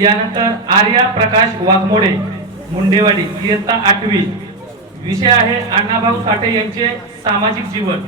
यानंतर आर्या प्रकाश वाघमोडे मुंडेवाडी इयत्ता आठवी. विषय आहे अण्णाभाऊ साठे यांचे सामाजिक जीवन.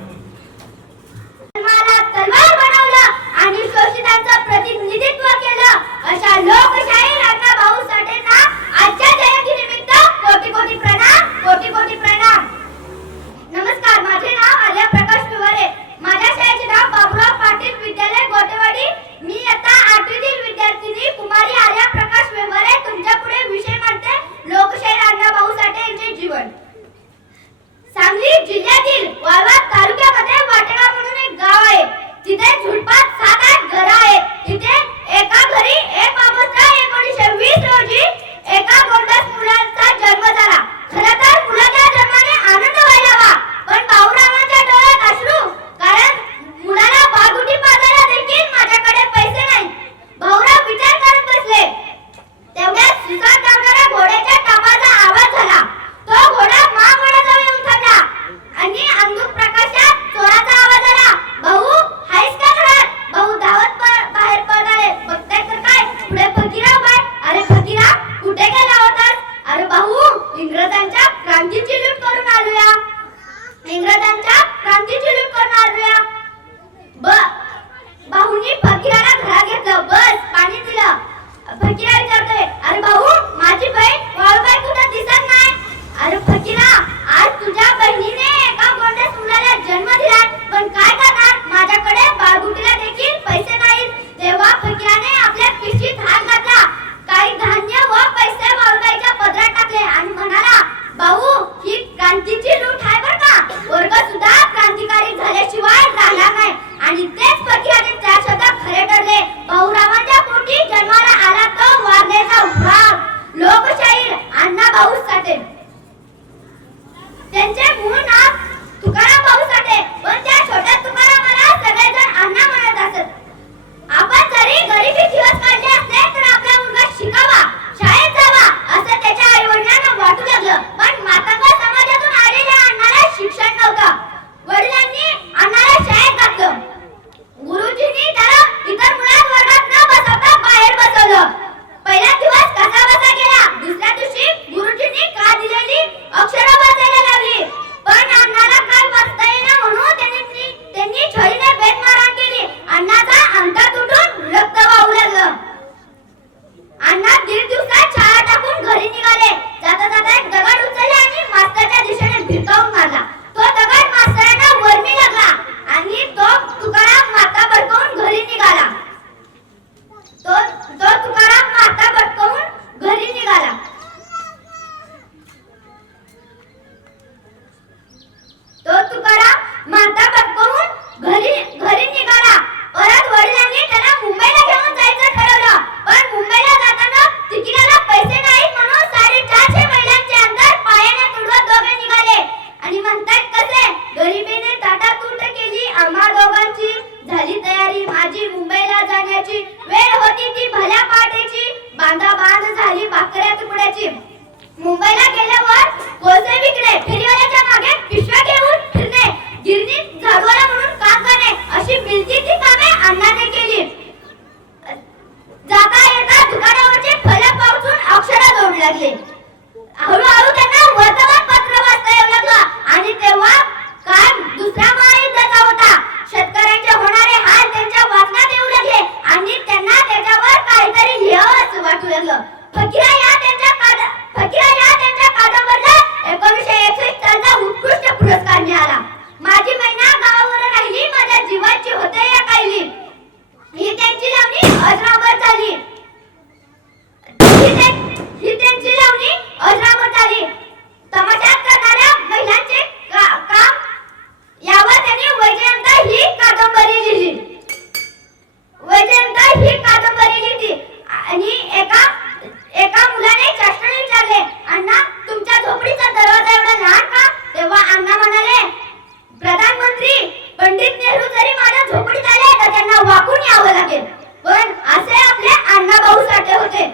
विसरले भाऊरावांच्या पोटी जन्माला आला तो वारदेचा उपराम लोकशाहीर अण्णा भाऊ साठे त्यांचे मूळ आणि म्हणतात कसे? गरिबीने ताटातूट केली आम्हा दोघांची. झाली तयारी माझी मुंबईला जाण्याची. वेळ होती ती भल्या पाटेची बांधा बांध झाली बाकऱ्या तुकड्याची मुंबईला गेल्यावर कोळसे विकणे फिरवल्याच्या मागे पिशव्या घेऊन फिरणे गिरणीत झाडवाला म्हणून काम करणे अशी मिलती ती कामे अण्णाने केली. जाता येता दुकानावरचे फलक पावसून अक्षरा जोडू लागले. पण असे आपले अण्णा भाऊ साठे होते.